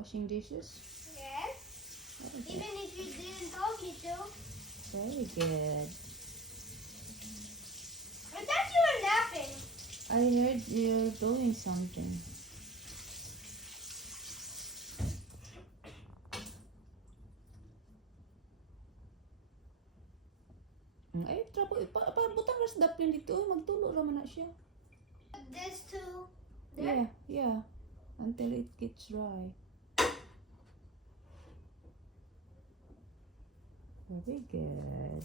washing dishes? Yes. Very good. Even if you didn't tell me to. Very good. I thought you were napping. I heard you're doing something. Ay, trouble. Butang ras daplin dito. Magtulo raman na siya. Put this too. Yeah, yeah. Until it gets dry. Very good.